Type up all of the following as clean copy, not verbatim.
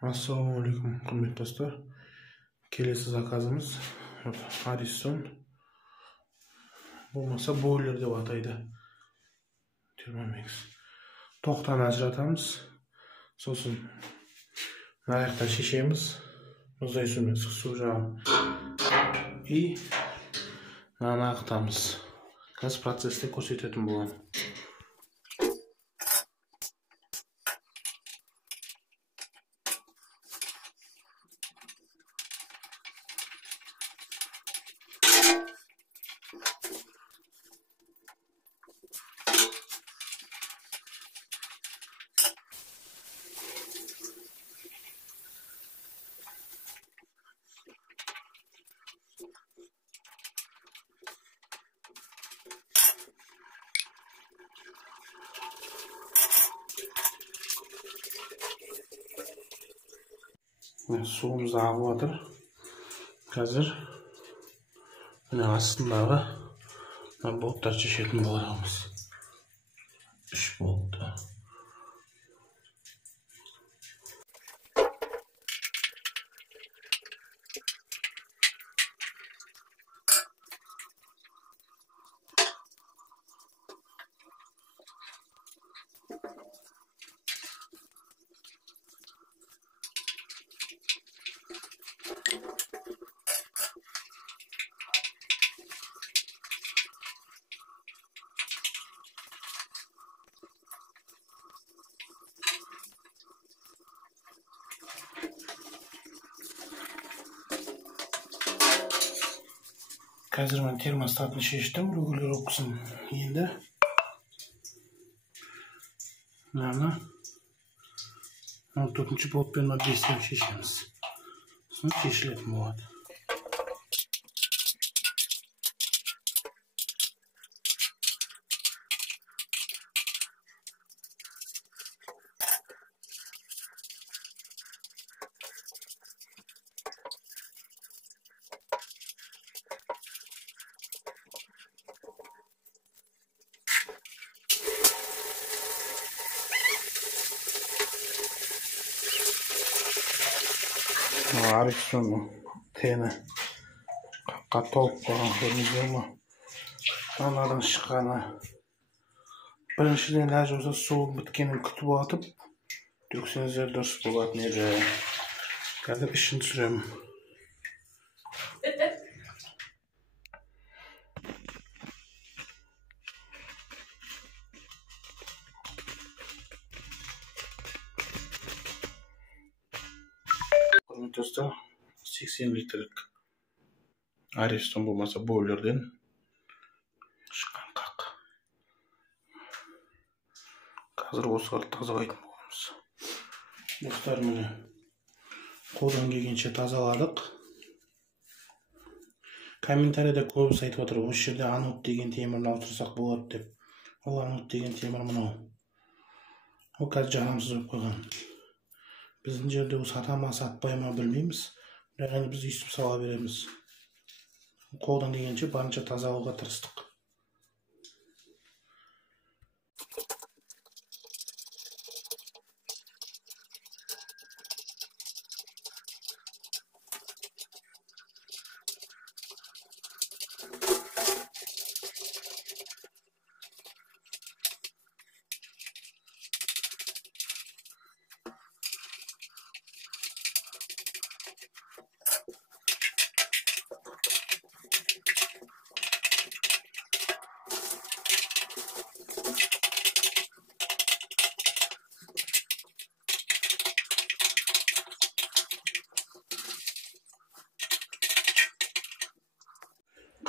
Assalamualaikum құрметті достар. Келесі заказымыз Ariston. Болмаса бойлер деп атайды. Thermomix. Тоқтан ажыратамыз. Сосын аяқтан шешеміз. Мұздай сумен ыстық су жағып. И нан ағытамыз. Қазір процесте көрсететін боламын. Суымыз ағып жатыр. Қазір мына астындағы болттар шешетін боламыз. 3 болтты. Қазір мен термостатын шештім, регулировкасын. Енді мынаны 14-ші болтпен 5-тен шешеміз. Сосын шешілетін болады. Ariston'un teni қапқа толып қалған көрінген ме? Анадан шыққаны. Біріншіден әж болса суы біткенін күтіп атып, төксеңіздер дұрыс болатын еді. Қазір ішін түсіремін. Достар, 80 литрлік Ariston болмаса бойлерден шыққан қақ. Қазір осылар тазалайтын боламыз. Достар, міне қолдан келгенше тазаладық. Комментарийде көбісі айтып отыр, осы жерде анод деген темірін ауыстырсақ болады деп. Ол анод деген темір мынау. Ол қазір жарамсыз болып қойған. Біздің жерде ол сата ма, сатпай ма білмейміз. Бірақ біз үйсіп сала береміз. Қолдан келгенше барынша тазалауға тырыстық.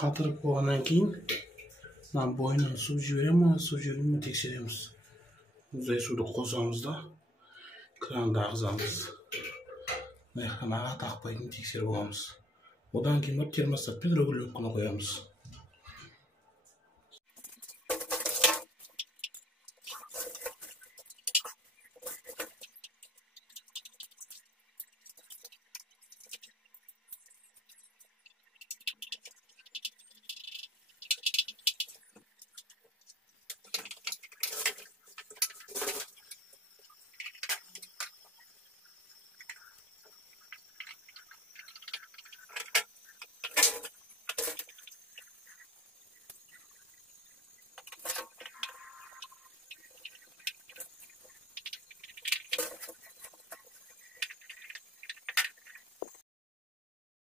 Қатырып болғаннан кейін бойынан су жібере ме, су жібере ме тексереміз. Мұздай суды қосамыз да кранды ағызамыз. Аяқтан аға тақпайтын тексеріп аламыз. Одан кейін термостатпен регулировканы қоямыз.